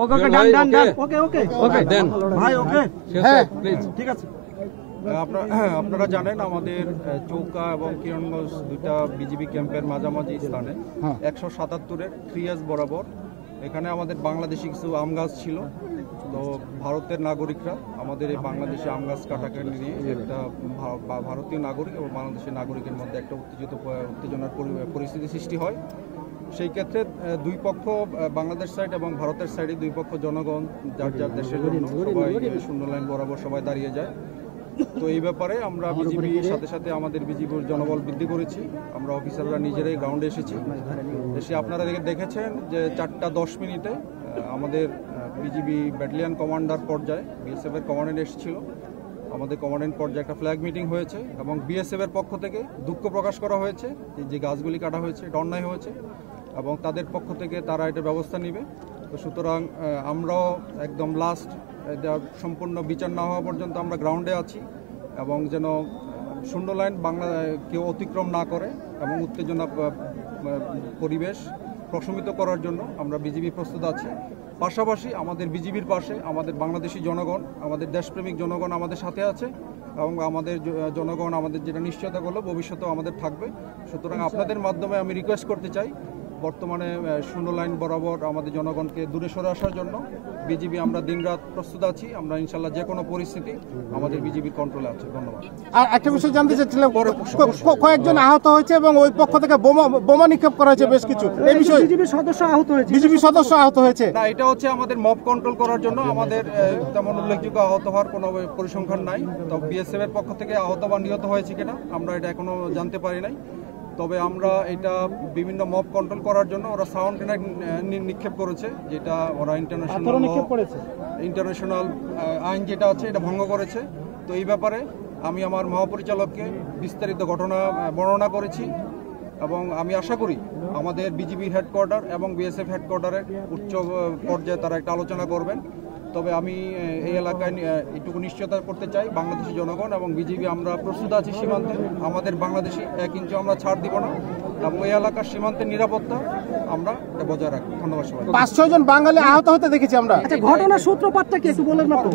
ওকে ডান ডান ডান ওকে ওকে ওকে দেন ভাই ওকে হ্যাঁ প্লিজ ঠিক আছে। আপনারা জানেন আমাদের চৌকা এবং কিরণগঞ্জ দুইটা বিজিবি ক্যাম্পের মাঝামাঝি স্থানে 177-এর 3S বরাবর এখানে আমাদের বাংলাদেশি কিছু আম গাছ ছিল। তো ভারতের নাগরিকরা আমাদের এই বাংলাদেশি আম গাছ কাটাকে নিয়ে একটা ভারতীয় নাগরিক এবং বাংলাদেশের নাগরিকের মধ্যে একটা উত্তেজনার পরিস্থিতি সৃষ্টি হয়। সেই ক্ষেত্রে দুই পক্ষ বাংলাদেশ সাইড এবং ভারতের সাইডে দুই পক্ষ জনগণ যার যার দেশের জন্য সবাই শূন্য লাইন বরাবর সবাই দাঁড়িয়ে যায়। তো এই ব্যাপারে আমরা বিজিবির সাথে সাথে আমাদের বিজিবির জনবল বৃদ্ধি করেছি। আমরা অফিসাররা নিজেরাই গ্রাউন্ডে এসেছি। এসে আপনারা দেখেছেন যে 4:10 আমাদের বিজিবি ব্যাটালিয়ন কমান্ডার পর্যায়ে বিএসএফ এর কমান্ডেন্ট এসেছিল। আমাদের কমান্ডেন্ট পর্যায়ে একটা ফ্ল্যাগ মিটিং হয়েছে এবং বিএসএফ এর পক্ষ থেকে দুঃখ প্রকাশ করা হয়েছে যে গাছগুলি কাটা হয়েছে এটা অন্যায় হয়েছে এবং তাদের পক্ষ থেকে তারা এটা ব্যবস্থা নেবে। তো সুতরাং আমরাও একদম লাস্ট এটা সম্পূর্ণ বিচার না হওয়া পর্যন্ত আমরা গ্রাউন্ডে আছি এবং যেন শূন্য লাইন বাংলা কেউ অতিক্রম না করে এবং উত্তেজনা পরিবেশ প্রশমিত করার জন্য আমরা বিজিবি প্রস্তুত আছি। পাশাপাশি আমাদের বিজিবির পাশে আমাদের বাংলাদেশি জনগণ, আমাদের দেশপ্রেমিক জনগণ আমাদের সাথে আছে এবং আমাদের জনগণ আমাদের যেটা নিশ্চয়তা করলো ভবিষ্যতেও আমাদের থাকবে। সুতরাং আপনাদের মাধ্যমে আমি রিকোয়েস্ট করতে চাই বর্তমানে শূন্য লাইন বরাবর আমাদের জনগণকে দূরে সরে আসার জন্য বিজিবি আমরা দিনরাত প্রস্তুত আছি। আমরা ইনশাল্লাহ যে কোনো পরিস্থিতি আমাদের বিজিবির কন্ট্রোলে আছে। ধন্যবাদ। আর একটা বিষয় জানতে চাচ্ছিলাম, কয়েকজন আহত হয়েছে এবং ওই পক্ষ থেকে বোমা নিক্ষেপ করা হয়েছে বেশ কিছু, এই বিষয়ে বিজিবি সদস্য আহত হয়েছে না, এটা হচ্ছে আমাদের মব কন্ট্রোল করার জন্য। আমাদের তেমন উল্লেখযোগ্য আহত হওয়ার কোনো পরিসংখ্যান নাই। তো বিএসএফ এর পক্ষ থেকে আহত বা নিহত হয়েছে কিনা আমরা এটা এখনো জানতে পারি নাই। তবে আমরা এটা বিভিন্ন মব কন্ট্রোল করার জন্য ওরা সাউন্ড গ্রেনেড নিক্ষেপ করেছে, যেটা ওরা ইন্টারন্যাশনাল আইন যেটা আছে এটা ভঙ্গ করেছে। তো এই ব্যাপারে আমি আমার মহাপরিচালককে বিস্তারিত ঘটনা বর্ণনা করেছি এবং আমি আশা করি আমাদের বিজিবি হেডকোয়ার্টার এবং বিএসএফ হেডকোয়ার্টারের উচ্চ পর্যায়ে তারা একটা আলোচনা করবেন। তবে আমি এই এলাকায় একটুকু নিশ্চয়তা করতে চাই বাংলাদেশি জনগণ এবং বিজিবি আমরা প্রস্তুত আছি সীমান্তে। আমাদের বাংলাদেশি 1 ইঞ্চি আমরা ছাড় দিব না এবং এই এলাকার সীমান্তের নিরাপত্তা আমরা এটা বজায় রাখবো। ধন্যবাদ সবাই। 5-6 জন বাঙালি আহত হতে দেখেছি আমরা। আচ্ছা, ঘটনার সূত্রপাতটা কি একটু বলেন না তো?